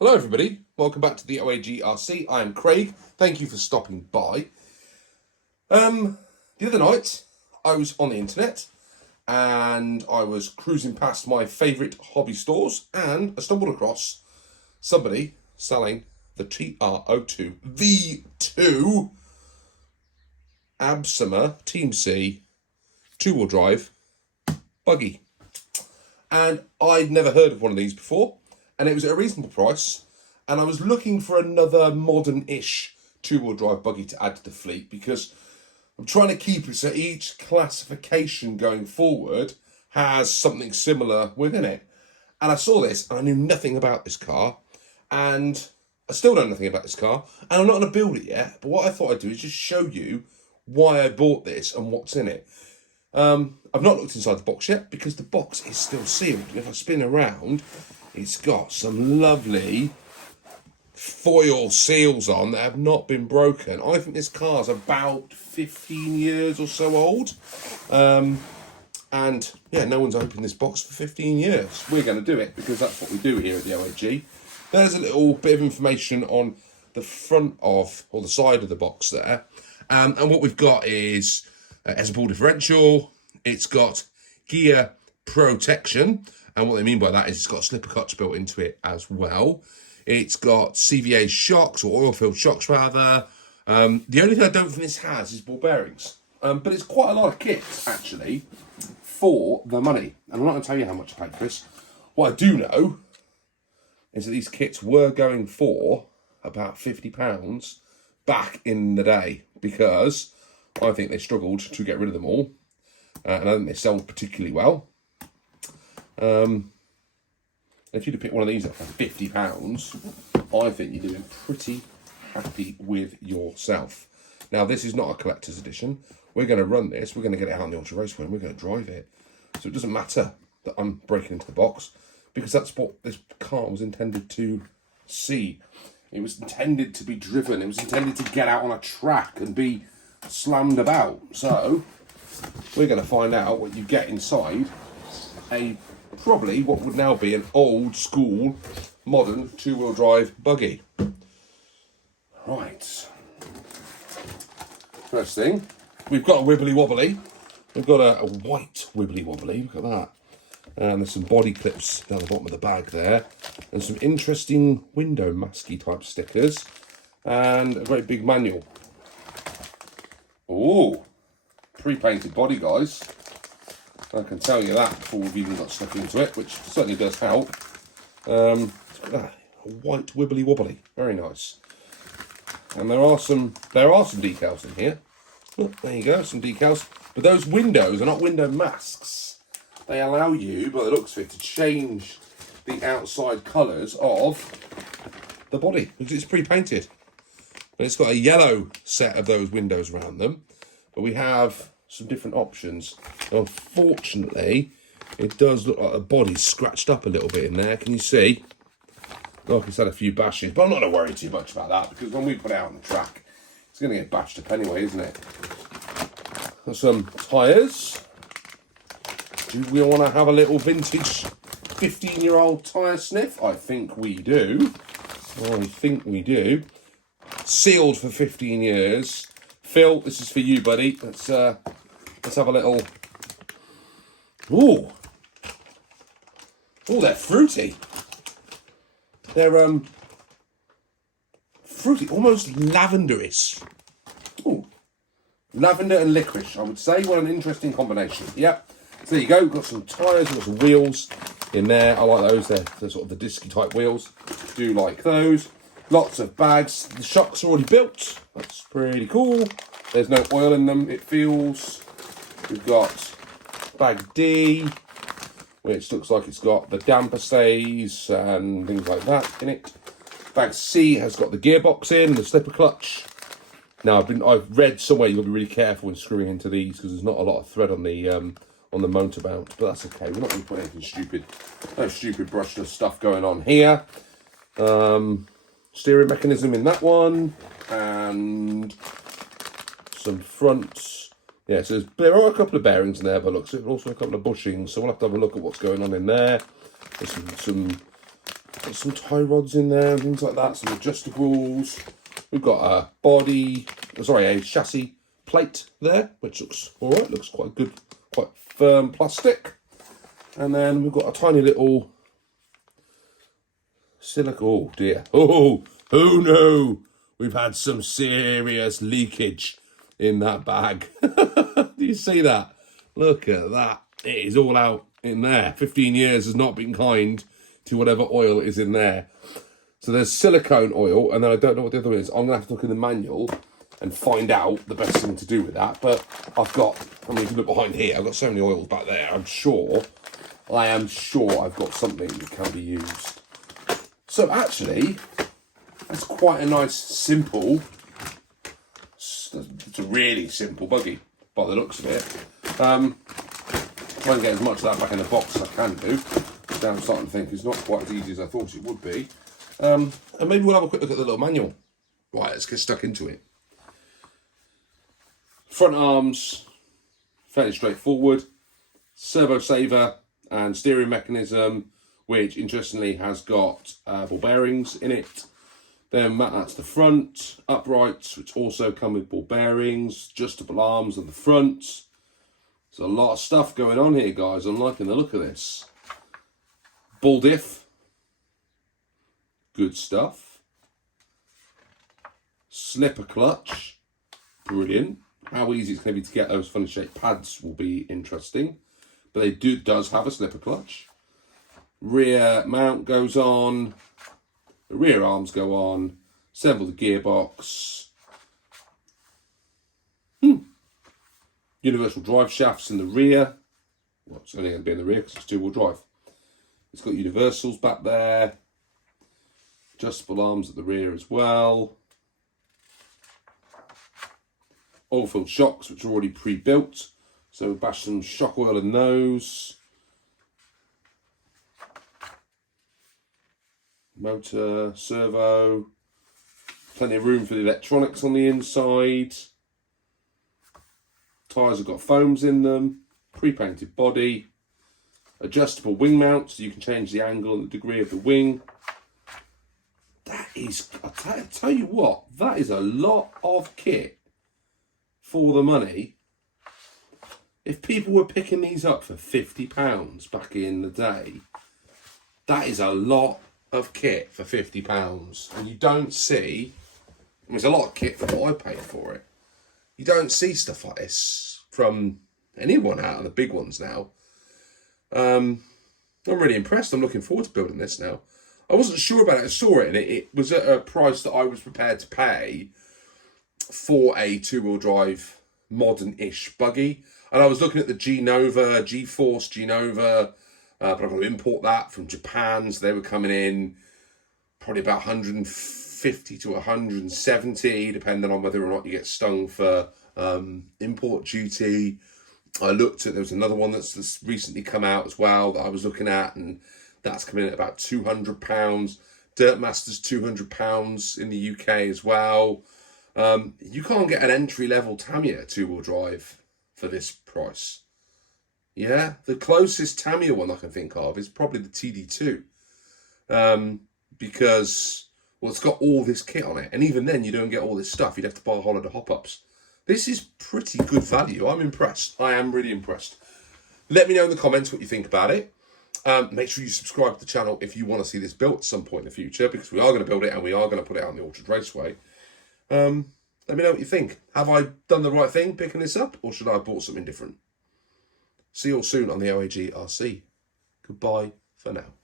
Hello everybody, welcome back to the OAGRC. I am Craig, thank you for stopping by. The other night I was on the internet and I was cruising past my favourite hobby stores and I stumbled across somebody selling the TR02V2 Absima Team C 2-wheel drive buggy. And I'd never heard of one of these before. And it was at a reasonable price, and I was looking for another modern-ish 2-wheel drive buggy to add to the fleet because I'm trying to keep it so each classification going forward has something similar within it. And I saw this, and I knew nothing about this car, and I still know nothing about this car, and I'm not going to build it yet, but what I thought I'd do is just show you why I bought this and what's in it. I've not looked inside the box yet because the box is still sealed. If I spin around, it's got some lovely foil seals on that have not been broken. I think this car's about 15 years or so old. And yeah, no one's opened this box for 15 years. We're going to do it because that's what we do here at the OAG. There's a little bit of information on the front of, or the side of the box there. And what we've got is, it has a ball differential. It's got gear protection. And what they mean by that is it's got slipper clutch built into it as well. It's got CVA shocks, or oil-filled shocks rather. The only thing I don't think this has is ball bearings. But it's quite a lot of kit, actually, for the money. And I'm not going to tell you how much I paid for this. What I do know is that these kits were going for about £50 back in the day, because I think they struggled to get rid of them all. And I think they sold particularly well. If you'd have picked one of these up for £50, I think you're doing pretty happy with yourself. Now, this is not a collector's edition. We're going to run this. We're going to get it out on the Ultra Raceway and we're going to drive it. So it doesn't matter that I'm breaking into the box, because that's what this car was intended to see. It was intended to be driven. It was intended to get out on a track and be slammed about. So we're going to find out what you get inside probably what would now be an old school modern 2-wheel drive buggy. Right. First thing, we've got a wibbly wobbly. We've got a white wibbly wobbly. Look at that. And there's some body clips down the bottom of the bag there, and some interesting window masky type stickers, and a great big manual. Oh, pre-painted body, guys. I can tell you that before we've even got stuck into it, which certainly does help. Look at that, a white wibbly wobbly, very nice. And there are some decals in here. Oh, there you go, some decals. But those windows are not window masks. They allow you, by the looks of it, to change the outside colours of the body, because it's pre-painted. And it's got a yellow set of those windows around them, but we have some different options. Unfortunately, it does look like the body's scratched up a little bit in there. Can you see? Like it's had a few bashes, but I'm not going to worry too much about that, because when we put it out on the track, it's going to get bashed up anyway, isn't it? Got some tyres. Do we want to have a little vintage 15-year-old tyre sniff? I think we do. Sealed for 15 years. Phil, this is for you, buddy. Let's have a little. Ooh, they're fruity. They're fruity, almost lavenderish. Ooh, lavender and licorice, I would say. What an interesting combination. Yep. So there you go. We've got some tyres, we've got some wheels in there. I like those. They're sort of the disky type wheels. Do like those. Lots of bags. The shocks are already built. That's pretty cool. There's no oil in them, it feels. We've got bag D, which looks like it's got the damper stays and things like that in it. Bag C has got the gearbox in, the slipper clutch. Now I've read somewhere you've got to be really careful when screwing into these, because there's not a lot of thread on the motor mount, but that's okay. We're not going to put anything stupid. No stupid brushless stuff going on here. Steering mechanism in that one, and some fronts. Yeah, so there are a couple of bearings in there, but look, so also a couple of bushings. So we'll have to have a look at what's going on in there. There's some Got some tie rods in there and things like that, some adjustables. We've got a chassis plate there, which looks all right, looks quite good, quite firm plastic. And then we've got a tiny little silica, oh dear, oh no, we've had some serious leakage in that bag. Do you see that? Look at that, it is all out in there. 15 years has not been kind to whatever oil is in there. So there's silicone oil, and then I don't know what the other one is. I'm going to have to look in the manual and find out the best thing to do with that. But I've got, I mean, if you look behind here, I've got so many oils back there. I am sure I've got something that can be used. So actually, that's quite a nice, simple, it's a really simple buggy by the looks of it. Try and get as much of that back in the box as I can do. Now I'm starting to think it's not quite as easy as I thought it would be. And maybe we'll have a quick look at the little manual. Right, let's get stuck into it. Front arms, fairly straightforward. Servo saver and steering mechanism, which interestingly has got ball bearings in it. Then that's the front. Uprights, which also come with ball bearings. Adjustable arms on the front. There's a lot of stuff going on here, guys. I'm liking the look of this. Ball diff. Good stuff. Slipper clutch. Brilliant. How easy it's going to be to get those funny shaped pads will be interesting. But does have a slipper clutch. Rear mount goes on. The rear arms go on. Assemble the gearbox. Universal drive shafts in the rear. Well, it's only going to be in the rear because it's two-wheel drive. It's got universals back there. Adjustable arms at the rear as well. Oil-filled shocks, which are already pre-built. So we'll bash some shock oil in those. Motor, servo. Plenty of room for the electronics on the inside. Tyres have got foams in them. Pre-painted body. Adjustable wing mount, so you can change the angle and the degree of the wing. That is, I tell you what, that is a lot of kit for the money. If people were picking these up for £50 back in the day, that is a lot of kit for £50. And you don't see, there's a lot of kit for what I paid for it. You don't see stuff like this from anyone out of the big ones now. I'm really impressed. I'm looking forward to building this now. I wasn't sure about it. I saw it and it was at a price that I was prepared to pay for a two-wheel drive modern-ish buggy. And I was looking at the G-Force G-Nova, but I've got to import that from Japan. So they were coming in probably about 150 to 170, depending on whether or not you get stung for import duty. I looked at, there was another one that's recently come out as well that I was looking at, and that's coming in at about £200. Dirtmaster's £200 in the UK as well. You can't get an entry-level Tamiya two-wheel drive for this price. Yeah, the closest Tamiya one I can think of is probably the TD2. Because, well, it's got all this kit on it. And even then, you don't get all this stuff. You'd have to buy a whole lot of hop-ups. This is pretty good value. I'm impressed. I am really impressed. Let me know in the comments what you think about it. Make sure you subscribe to the channel if you want to see this built at some point in the future, because we are going to build it and we are going to put it out on the Orchard Raceway. Let me know what you think. Have I done the right thing picking this up, or should I have bought something different? See you all soon on the OAG RC. Goodbye for now.